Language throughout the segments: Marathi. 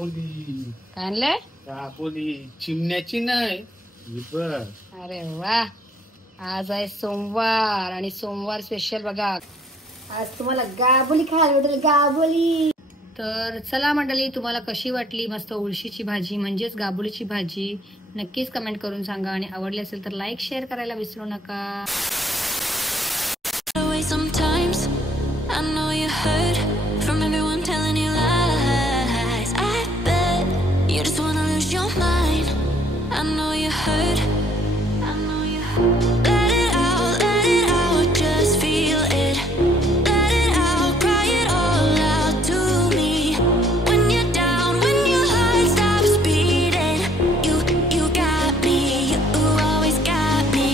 काय आणलंय? चिमण्याची नाही. अरे वा, आज आहे सोमवार आणि सोमवार स्पेशल बघा. आज तुम्हाला गाबोली खायला भेटेल, गाबोली. तर चला मंडळी, तुम्हाला कशी वाटली मस्त उळशीची भाजी म्हणजेच गाबोलीची भाजी नक्कीच कमेंट करून सांगा आणि आवडली असेल तर लाईक शेअर करायला विसरू नका. Sometimes I know you heard from everyone telling you lies. I bet you just wanna lose your mind. I know you heard. I know you heard. Let it out, just feel it. Let it out, cry it all out to me. When you're down, when your heart stops beating, you got me, you always got me.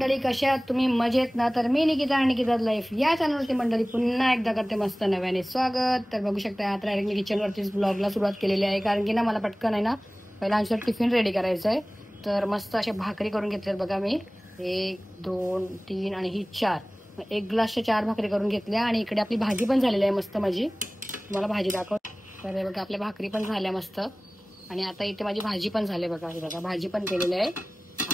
मंडळी कशा आहात तुम्ही? मजेत ना? तर मी निकिता आणि निकिता लाईफ या चॅनलवरती मंडळी पुन्हा एकदा करते मस्त नव्याने स्वागत. तर बघू शकता आता डायरेक्टली किचनवरतीच ब्लॉगला सुरुवात केलेली आहे, कारण की ना मला पटकन आहे ना पहिला आमचं टिफिन रेडी करायचं आहे. तर मस्त अशा भाकरी करून घेतल्यात बघा मी, 1 2 3 आणि ही 4, 1 ग्लासच्या 4 भाकरी करून घेतल्या. आणि इकडे आपली भाजी पण झालेली आहे मस्त माझी, तुम्हाला भाजी दाखव. तर बघा आपल्या भाकरी पण झाल्या मस्त आणि आता इथे माझी भाजी पण झाली बघा. हे बघा भाजी पण केलेली आहे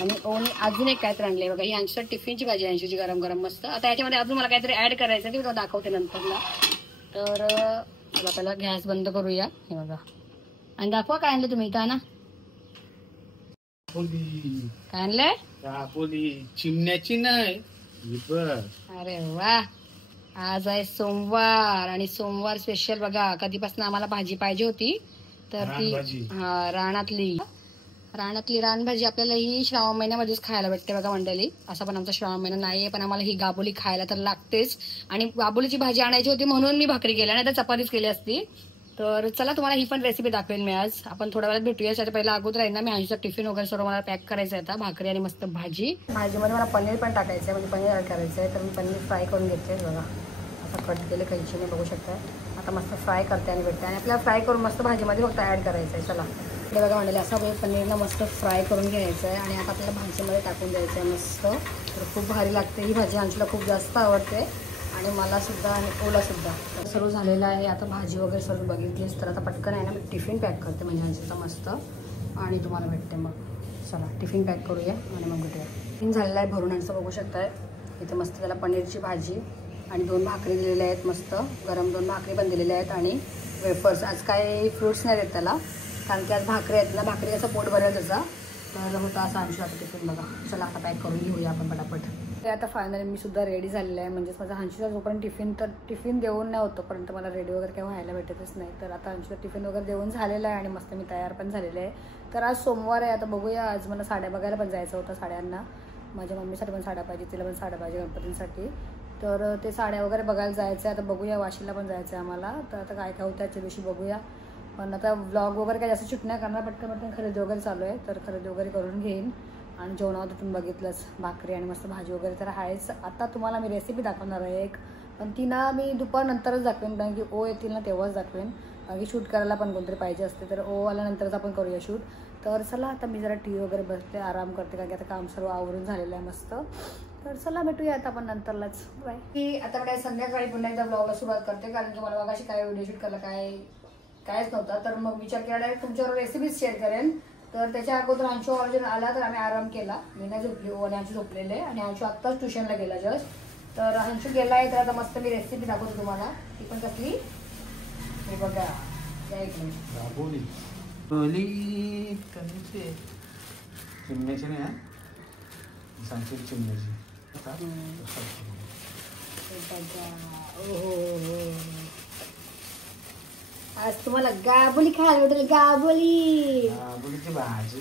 आणि अजून एक काहीतरी आणलंय बघा, ही आमच्या टिफिनची भाजी आहे, यांची गरम गरम मस्त. आता याच्यामध्ये अजून मला काहीतरी ऍड करायचं आहे, ते मी दाखवते नंतरला. तर चला पहिला गॅस बंद करूया. हे बघा आणि दाखवा काय आणलं तुम्ही इथं ना. काय आणलंय? चिमण्याची नाही. अरे वा, आज आहे सोमवार आणि सोमवार स्पेशल बघा. कधीपासून आम्हाला भाजी पाहिजे होती तर ती रानातली रानभाजी आपल्याला ही श्रावण महिन्यामध्येच खायला भेटते बघा मंडळी. असा पण आमचा श्रावण महिना नाहीये, पण आम्हाला ही गाबोली खायला तर लागतेच. आणि गाबोलीची भाजी आणायची होती म्हणून मी भाकरी केल्या, नाही तर चपातीच केली असती. तर चला तुम्हाला ही पण रेसिपी दाखवेल मी आज. आपण थोड्या वेळात भेटूया. त्याच्या पहिला अगोदर आहे ना मी आमचा टिफिन वगैरे सर्व मला पॅक करायचं आहे. आता भाकरी आणि मस्त भाजी. भाजीमध्ये मला पनीर पण टाकायचं आहे, म्हणजे पनीर ॲड करायचं आहे. तर मी पनीर फ्राय करून घेते बघा, असं कट केले कैचीने बघू शकता. आता मस्त फ्राय करते आणि भेटते आणि आपल्याला फ्राय करून मस्त भाजीमध्ये फक्त ॲड करायचं आहे. चला इकडे बघा म्हणले असं पनीरला मस्त फ्राय करून घ्यायचं आहे आणि आता आपल्याला भाजीमध्ये टाकून द्यायचं आहे मस्त. तर खूप भारी लागते ही भाजी, आमच्याला खूप जास्त आवडते आणि मला सुद्धा आणि ओला सुद्धा. सर्व झालेलं आहे. आता भाजी वगैरे सर्व बघितलीच तर आता पटकन आहे ना मी टिफिन पॅक करते म्हणजे आमचा मस्त आणि तुम्हाला भेटते मग. चला टिफिन पॅक करूया आणि मग भेटूया. टिफिन झालेलं आहे भरून आमचं बघू शकताय. इथे मस्त त्याला पनीरची भाजी आणि 2 भाकरी दिलेल्या आहेत मस्त गरम, 2 भाकरी पण दिलेल्या आहेत आणि वेफर्स. आज काही फ्रूट्स नाही देत त्याला, कारण की आज भाकरी आहेत ना, भाकरी असं पोट भरेल त्याचा. तर होता असं आमच्या आता टिफिन बघा. चला आता पॅक करून घेऊया आपण पटापट. ते आता फायनली मी सुद्धा रेडी झालेलं आहे, म्हणजेच माझा हंशीचा जोपर्यंत टिफिन देऊन नाही होतं पर्यंत मला रेडी वगैरे काही व्हायला भेटतच नाही. तर आता हंशीचा टिफिन वगैरे देऊन झालेला आहे आणि मस्त मी तयार पण झालेले आहे. तर आज सोमवार आहे. आता बघूया, आज मला साड्या बघायला पण जायचं होतं. साड्यांना माझ्या मम्मीसाठी पण साड्या पाहिजे, तिला पण साड्या पाहिजे गणपतींसाठी. तर ते साड्या वगैरे बघायला जायचं आहे. आता बघूया, वाशीला पण जायचं आहे आम्हाला. तर आता काय काय होतं त्याच्या दिवशी बघूया. पण आता व्लॉग वगैरे काही जास्त शूट नाही करणार, पटकन खरेदी वगैरे चालू आहे. तर खरेदी वगैरे करून घेईन आणि जेवणावर तुम्ही बघितलंच भाकरी आणि मस्त भाजी वगैरे तर आहेच. आता तुम्हाला मी रेसिपी दाखवणार आहे एक, पण ती ना मी दुपारनंतरच दाखवेन, कारण की ओ येतील ना तेव्हाच दाखवेन, कारण की शूट करायला पण कोणतरी पाहिजे असते. तर ओ आल्यानंतरच आपण करूया शूट. तर चला आता मी जरा टी व्ही वगैरे बसते, आराम करते, कारण की आता काम सर्व आवरून झालेलं आहे मस्त. तर चला भेटूया आता आपण नंतरलाच. बाय. की आता काय संध्याकाळी पुन्हा एकदा ब्लॉगला सुरुवात करते, कारण की मला मगाशी काय व्हिडिओ शूट करायला कायच नव्हता. तर मग विचार केला डायरेक्ट तुमच्यावर रेसिपीज शेअर करेन. तर त्याच्या अगोदर अंशू ऑर्जन आला तर आम्ही आराम केला. मी नाही झोपली, ओ आणि अंशू झोपलेले आणि अंशू आत्ताच ट्युशनला गेला जस्ट. तर अंशू गेला आहे. तर आता मस्त मी रेसिपी दाखवतो तुम्हाला. ती पण कसली हे बघा, चिमण्याची नाही सांगते चिमण्याची. आज तुम्हाला गाबोली खायला भेटेल, गाबोली. गाबोलीची भाजी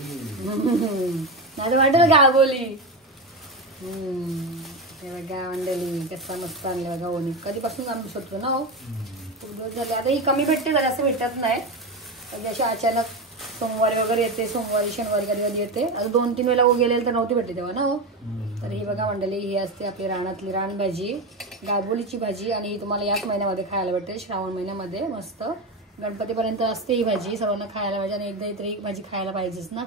नाही वाटेल गाबोली. बघा मंडळी कसा मस्त आणले बघा ओणी. कधीपासून आम्ही शोधतो ना, खूप दिवस झाले. आता ही कमी भेटते, जास्त भेटत नाही. कधी अशी अचानक सोमवारी वगैरे येते, सोमवारी शनिवारी कधी येते. आता 2-3 वेळेला गेलेलं तर नव्हती भेटते तेव्हा ना हो. तर ही बघा मंडळी, ही असते आपली रानातली रानभाजी, गाबोलीची भाजी. आणि ही तुम्हाला याच महिन्यामध्ये खायला भेटते, श्रावण महिन्यामध्ये. मस्त गणपतीपर्यंत असते ही भाजी, सर्वांना खायला पाहिजे. आणि एकदा इतर ही भाजी खायला पाहिजेच ना.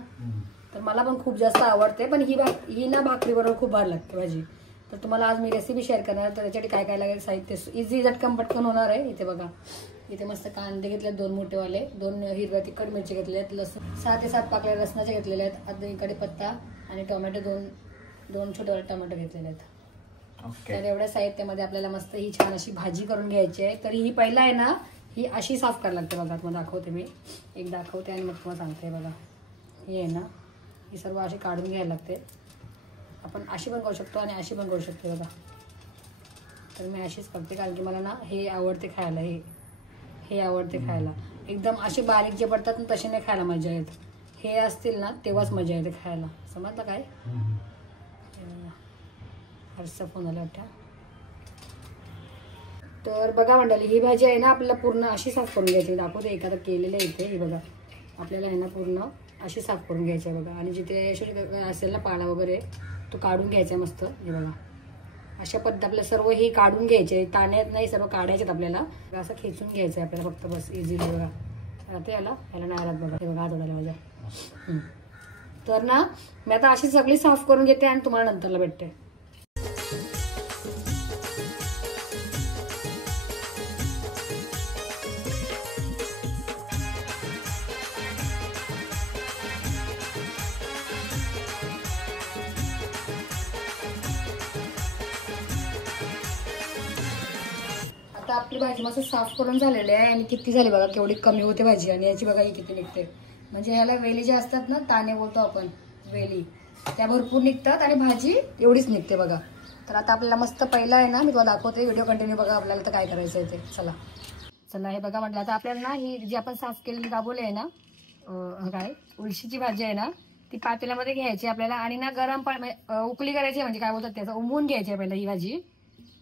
तर मला पण खूप जास्त आवडते, पण ही ना भाकरीबरोबर खूप भारी लागते भाजी. तर तुम्हाला आज मी रेसिपी शेअर करणार. तर त्याच्यासाठी काय काय लागेल साहित्य, इझी झटकन पटकन होणार आहे. इथे बघा, इथे मस्त कांदे घेतले 2 मोठेवाले, 2 हिरव्या तिखट मिरची घेतले आहेत, लसूण 6 ते 7 पाकळ्या लसणाचे घेतलेले आहेत, अर्धा कढीपत्ता आणि टोमॅटो 2 छोटे टोमॅटो घेतलेले आहेत. तर एवढ्या साहित्यामध्ये आपल्याला मस्त ही छान अशी भाजी करून घ्यायची आहे. तर ही पहिला आहे ना, ही अशी साफ करायला लागते बघा. तुम्हाला दाखवते मी, एक दाखवते आणि मग तुम्हाला सांगते. बघा ही आहे ना, ही सर्व अशी काढून घ्यायला लागते. आपण अशी पण करू शकतो आणि अशी पण करू शकतो बघा. तर मी अशीच करते, कारण की मला ना हे आवडते खायला, हे आवडते खायला. एकदम असे बारीक जे पडतात ना तसे नाही खायला मजा येत. हे असतील ना तेव्हाच मजा येते खायला, समजलं काय. हर्षचा फोन आला वाटतं. तर बघा मंडळी, ही भाजी आहे ना आपल्याला पूर्ण अशी साफ करून घ्यायची. दाखवते एखादं केलेलं इथे, हे बघा आपल्याला आहे ना पूर्ण अशी साफ करून घ्यायची आहे बघा. आणि जिथे असेल ना पाला वगैरे तो काढून घ्यायचा आहे मस्त. हे बघा अशा पद्धत आपल्याला सर्व हे काढून घ्यायचे, ताण्यात नाही, सर्व काढायचे आपल्याला. असं खेचून घ्यायचं आहे आपल्याला फक्त, बस इझिली. बघा आता याला नाही आलात बघा, हे बघा हात ओढायला माझ्या. तर ना मी आता अशी सगळी साफ करून घेते आणि तुम्हाला नंतरला भेटते. आता आपली भाजी मस्त साफ करून झालेली आहे. आणि किती झाली बघा, केवढी कमी होते भाजी. आणि याची बघा ही किती निघते. म्हणजे ह्याला वेली जे असतात ना, ताने बोलतो आपण, वेली, त्या भरपूर निघतात आणि भाजी एवढीच निघते बघा. तर आता आपल्याला मस्त पहिला आहे ना, मी तुम्हाला दाखवते, व्हिडिओ कंटिन्यू बघा आपल्याला तर काय करायचं आहे ते. चला हे बघा म्हटलं. आता आपल्याला ना ही जी आपण साफ केलेली गाबोली आहे ना, काय उलशीची भाजी आहे ना, ती पातेल्यामध्ये घ्यायची आपल्याला. आणि ना गरम पाणी उकळी करायची, म्हणजे काय बोलतात त्याचं, उमवून घ्यायची आहे पहिला ही भाजी.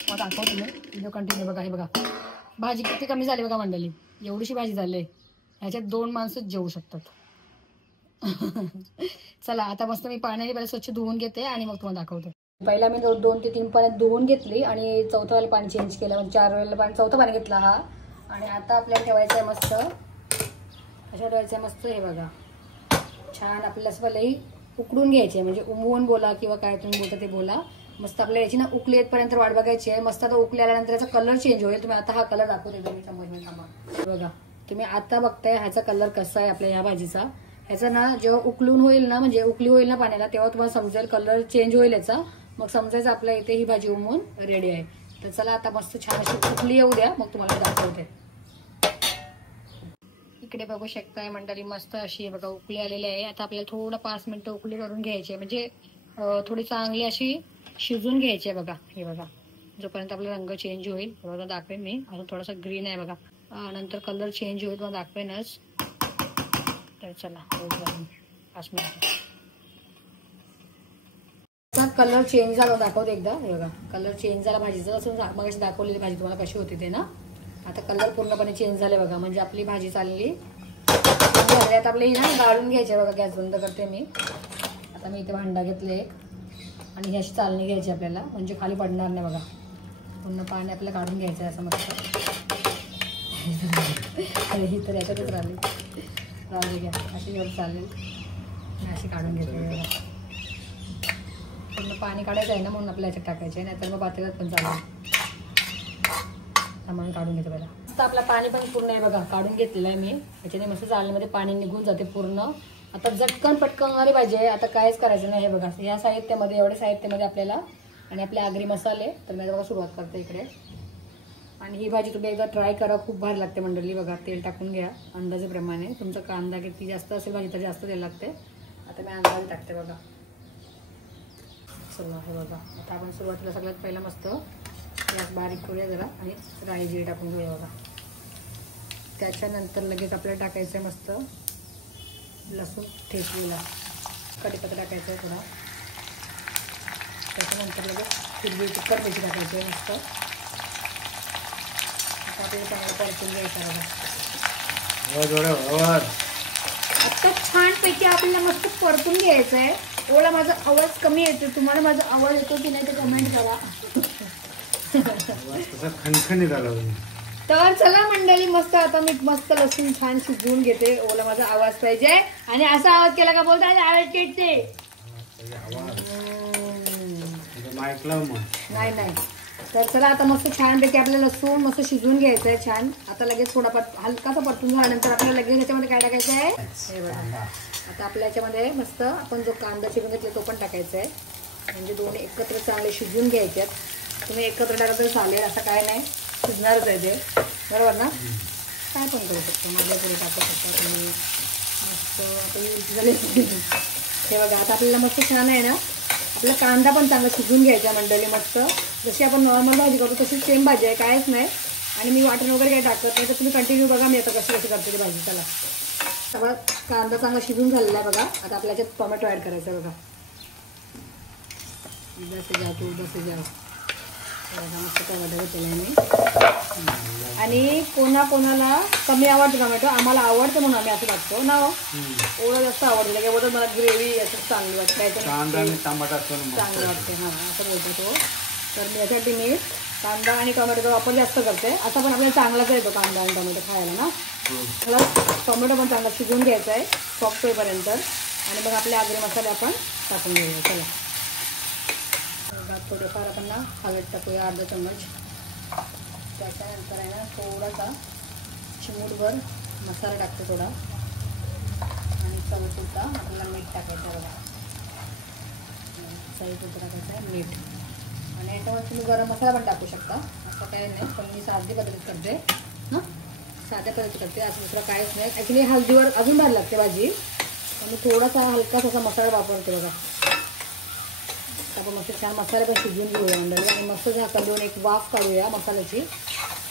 मग दाखवतो मी, व्हिडिओ कंटिन्यू बघा. हे बघा भाजी किती कमी झाली बघा मंडळी, एवढीशी भाजी झाली. ह्याच्यात 2 माणसं जेवू शकतात. चला आता मस्त मी पाण्याने पहिला स्वच्छ धुवून घेते आणि मग तुम्हाला दाखवते. पहिला मी 2 ते 3 पाण्यात धुवून घेतली आणि 4थ्या वेळेला पाणी चेंज केलं, म्हणजे 4 वेळेला पाणी, 4थं पाणी घेतला हा. आणि आता आपल्याला ठेवायचं आहे मस्त, अशा ठेवायचं आहे मस्त. हे बघा छान आपल्याला असं पहिलाही उकडून घ्यायचे, म्हणजे उमवून बोला किंवा काय तुम्ही बोलता ते बोला. मस्त आपल्याला याची ना उकली येतपर्यंत वाट बघायची आहे. मस्त आता उकली आल्यानंतर याचा कलर चेंज होईल. तुम्ही आता हा कलर दाखवते तुम्ही समोर थांबा. बघा तुम्ही आता बघताय ह्याचा कलर कसा आहे आपल्या ह्या भाजीचा. ह्याचा ना जेव्हा उकलून होईल ना, म्हणजे उकली होईल ना पाण्याला, तेव्हा तुम्हाला समजेल कलर चेंज होईल याचा. मग समजायचं आपल्या इथे ही भाजी उमवून रेडी आहे. तर चला आता मस्त छान अशी उकली येऊ द्या, मग तुम्हाला दाखवते. इकडे बघू शकताय मंडळी, मस्त अशी बघा उकली आलेली आहे. आता आपल्याला थोडं 5 मिनिटं उकली करून घ्यायची आहे, म्हणजे थोडी चांगली अशी शिजून घ्यायची आहे बघा. हे बघा जोपर्यंत आपला रंग चेंज होईल, बघा दाखवेन मी. अजून थोडासा ग्रीन आहे बघा, नंतर कलर चेंज होईल मग दाखवेनच. तर चला 5 मिनिट. कलर चेंज झाला दाखवते एकदा. हे बघा कलर चेंज झाला भाजीचा, असं मग अशी दाखवलेली भाजी तुम्हाला कशी होती ते ना. आता कलर पूर्णपणे चेंज झाले बघा, म्हणजे आपली भाजी चालली. आता आपली ना गाळून घ्यायची बघा. गॅस बंद करते मी. आता मी इथे भांडा घेतले आणि ही अशी चालणी घ्यायची आपल्याला, म्हणजे खाली पडणार नाही बघा. पूर्ण पाणी आपल्याला काढून घ्यायचं आहे असं मस्त. ही तर याच्यातच राहिली घ्या, अशी एवढं चालेल. अशी काढून घेते. पूर्ण पाणी काढायचं आहे ना, म्हणून आपल्याला याच्यात टाकायचे आहे, नाहीतर मग पातेल्यात पण चालेल. सामान काढून घेते पहिला. मस्त आपलं पाणी पण पूर्ण आहे बघा, काढून घेतलेलं आहे मी. याच्याने मस्त चालण्यामध्ये पाणी निघून जाते पूर्ण. आता झटकन पटकन होणारी पाहिजे. आता काहीच करायचं नाही. हे बघा या साहित्यामध्ये, एवढे साहित्यामध्ये आपल्याला, आणि आपले आगरी मसाले. तर मी बघा सुरुवात करते इकडे. आणि ही भाजी तुम्ही एकदा ट्राय करा, खूप भारी लागते मंडळी. बघा तेल टाकून घ्या अंदाजेप्रमाणे. तुमचा कांदा किती जास्त असेल भाजी तर जास्त तेल लागते. आता मी अंदाजे टाकते बघा. चला हे बघा आता आपण सुरुवातीला सगळ्यात पहिला मस्त यात बारीक करूया जरा, आणि राई जिरे टाकून घेऊया बघा. त्याच्यानंतर लगेच आपल्याला टाकायचं आहे मस्त लसूण ठेचलेला, कढीपत्ता टाकायचा आहे थोडा. त्याच्यानंतर लगेच हिरवी तिखट मिरची टाकायची आहे मस्त. आता आपल्याला चांगलं परतून घ्यायचं बघा. आता छान पैकी आपल्याला मस्त परतून घ्यायचं आहे. ओला माझा आवाज कमी येतो, तुम्हाला माझा आवाज येतो की नाही ते कमेंट करा. खणखणीत आला. तर चला मंडळी, मस्त आता मी मस्त लसूण छान शिजवून घेते. ओला माझा आवाज पाहिजे आणि असा आवाज केला का बोलता आवाज केटते नाही नाही. तर चला आता मस्त छान पैकी आपल्याला लसूण मस्त शिजवून घ्यायचं आहे छान. आता लगेच थोडा हलकासा परतून झाल्यानंतर आपल्याला लगेच याच्यामध्ये काय टाकायचं आहे हे बघा. आता आपल्या याच्यामध्ये मस्त आपण जो कांदा चिरून घेतला तो पण टाकायचा आहे. म्हणजे दोन्ही एकत्र चांगले शिजवून घ्यायचे आहेत. तुम्ही एकत्र टाकलं तर चालेल, असं काय नाही, शिजणारच आहे ते, बरोबर ना. काय पण करू शकतो, माझ्या पुढे टाकू शकता तुम्ही. मस्त आता झाले हे बघा. आता आपल्याला मस्त छान आहे ना आपला कांदा पण चांगला शिजवून घ्यायचा मंडळी. मस्त जशी आपण नॉर्मल भाजी करतो तशीच सेम भाजी आहे, कायच नाही. आणि मी वाटण वगैरे काही टाकत नाही, तर तुम्ही कंटिन्यू बघा मी आता कशी करते ती भाजी. चला सगळा कांदा चांगला शिजून झालेला आहे बघा. आता आपल्या याच्यात टोमॅटो ॲड करायचा बघा. जसे जातो जसे जाऊ मस्त टोमॅटो घेतलेला मी. आणि कोणाला कमी आवडतं टोमॅटो, आम्हाला आवडतं म्हणून आम्ही असं टाकतो ना. ओळख जास्त आवडतं काय बोलतात, मला ग्रेव्ही असं चांगली वाटते, चांगलं वाटते. हां असं बोलतो तो. तर मी यासाठी मी कांदा आणि टोमॅटोचा वापर जास्त करते. असा पण आपल्याला चांगलाच येतो कांदा आणि टोमॅटो खायला ना. मला टोमॅटो पण चांगला शिजवून घ्यायचा आहे सॉफ्ट होईपर्यंत. आणि मग आपले आगरी मसाले आपण टाकून घेऊया. चला थोडेफार आपण ना हळद टाकूया अर्धा चम्मच. त्याच्यानंतर आहे ना थोडासा चिमूटभर मसाला टाकतो थोडा. आणि चमचुद्धा आपल्याला मीठ टाकायचं बघा. चवीपुरतं टाकायचं आहे मीठ. आणि याच्यामध्ये तुम्ही गरम मसाला पण टाकू शकता, असं काही नाही. पण मी साधी पद्धतीत करते हां, साध्या पद्धतीत करते, असं दुसरं काहीच नाही. ॲक्च्युली हळदीवर अजून भारी लागते भाजी. आणि थोडासा हलकासा असा मसाला वापरते बघा. आपण मस्त छान मसाले पण शिजवून घेऊया मंडळी. आणि मस्त झाकण देऊन एक वाफ काढूया मसाल्याची.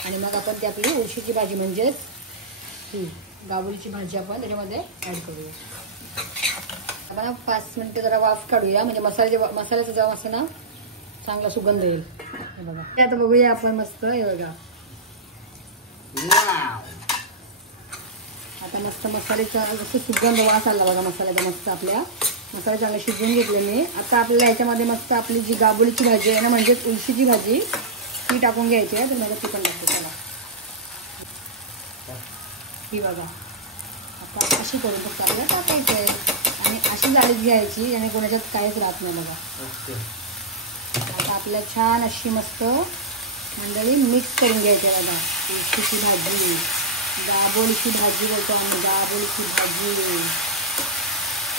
आणि मग आपण ती आपली उडशीची भाजी म्हणजेच ही गाबोलीची भाजी आपण त्याच्यामध्ये ॲड करूया. आपण 5 मिनटं जरा वाफ काढूया, म्हणजे मसाल्याचा जेव्हा असं ना चांगला सुगंध येईल. हे बघा ते आता बघूया आपण मस्त. हे बघा आता मस्त मसाल्याचा जसं सुगंध वास आला बघा मसाल्याचा. मस्त आपल्या मसाले चांगले शिजवून घेतले मी. आता आपल्याला याच्यामध्ये मस्त आपली जी गाबोलीची भाजी आहे ना म्हणजेच उडशीची भाजी ती टाकून घ्यायची आहे. तर मला ती पण टाकते. चला ही बघा आता अशी करून फक्त आपल्याला टाकायचं आहे. आणि अशी जाळीच घ्यायची आणि कोणाच्यात काहीच राहत नाही बघा. आता आपल्या छान अशी मस्त मंडळी मिक्स करून घ्यायची आहे बघा. उडशीची भाजी, गाबोलीची भाजी बोलतो आम्ही, गाबोलीची भाजी.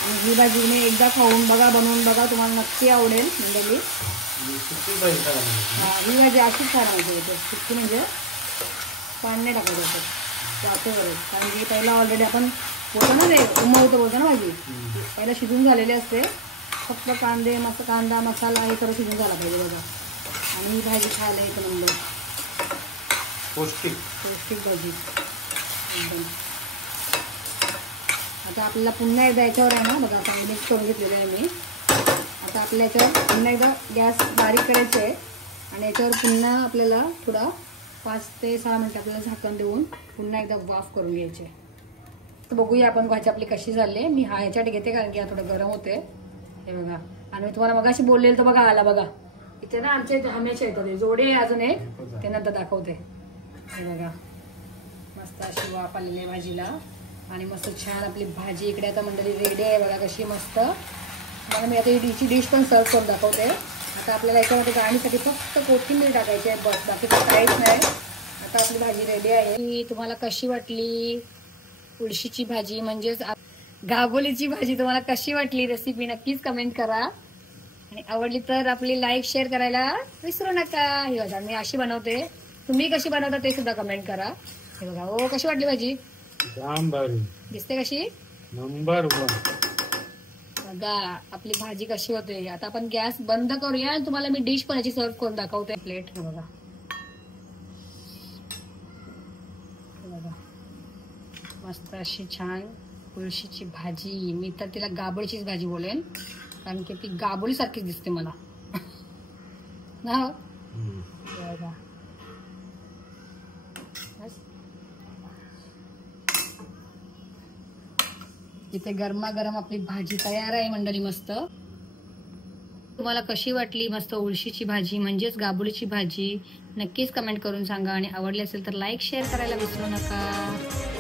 आणि ही भाजी तुम्ही एकदा खाऊन बघा, बनवून बघा, तुम्हाला नक्की आवडेल मंडळी. ही भाजी अशीच छान होते. सुकी म्हणजे पाणी नाही टाकायचं होतं जाते बरोबर. कारण की पहिला ऑलरेडी आपण बोलतो ना ते उमवतो बोलतो ना भाजी, पहिला शिजून झालेली असते. फक्त कांदे कांदा मसाला हे सगळं शिजून झाला पाहिजे बघा. आणि ही भाजी खायला एक नंबर पौष्टिक भाजी एकदम. आता आपल्याला पुन्हा एकदा याच्यावर आहे ना बघा चांगली मिक्स करून घेतलेलं आहे मी. आता आपल्या याच्यावर पुन्हा एकदा गॅस बारीक करायचं आहे. आणि याच्यावर पुन्हा आपल्याला थोडा 5 ते 6 मिनटं आपल्याला झाकण देऊन पुन्हा एकदा वाफ करून घ्यायचे. तर बघूया आपण भाजी आपली कशी झाली. मी हा ह्याच्यासाठी घेते कारण की हा थोडं गरम होते. हे बघा. आणि मी तुम्हाला मगाशी बोललेलं तर बघा आला बघा इथे ना आमच्या हमेशा येतात जोडे अजून एक ते नंतर दाखवते. हे बघा मस्त अशी वाफ आलेली आहे भाजीला. आणि मस्त छान आपली भाजी इकडे आता मंडळी रेडी आहे बघा कशी मस्त. मला मी आता हिची डिश पण सर्व करून दाखवते. आता आपल्याला याच्यामध्ये गाणीसाठी फक्त कोथिंबीर टाकायची आहे बस, बाकी काहीच नाही. आता आपली भाजी रेडी आहे. तुम्हाला कशी वाटली उडशीची भाजी म्हणजेच गाबोलीची भाजी, तुम्हाला कशी वाटली रेसिपी नक्कीच कमेंट करा. आणि आवडली तर आपली लाईक शेअर करायला विसरू नका. हे बघा मी अशी बनवते, तुम्ही कशी बनवता ते सुद्धा कमेंट करा. हे बघा हो कशी वाटली भाजी, दिसते कशी नंबर 1. बघा आपली भाजी कशी होते. आता आपण गॅस बंद करूया आणि तुम्हाला मी डिश पण याची सर्व करून दाखवते. प्लेट हे बघा, मस्त अशी छान उडशीची भाजी. मी तर तिला गाबोळीचीच भाजी बोलेन कारण की ती गाबोळी सारखीच दिसते मला ना. इथे गरमागरम आपली भाजी तयार आहे मंडळी. मस्त. तुम्हाला कशी वाटली मस्त उळशीची भाजी म्हणजेच गाबुलीची भाजी नक्कीच कमेंट करून सांगा आणि आवडली असेल तर लाईक शेअर करायला विसरू नका.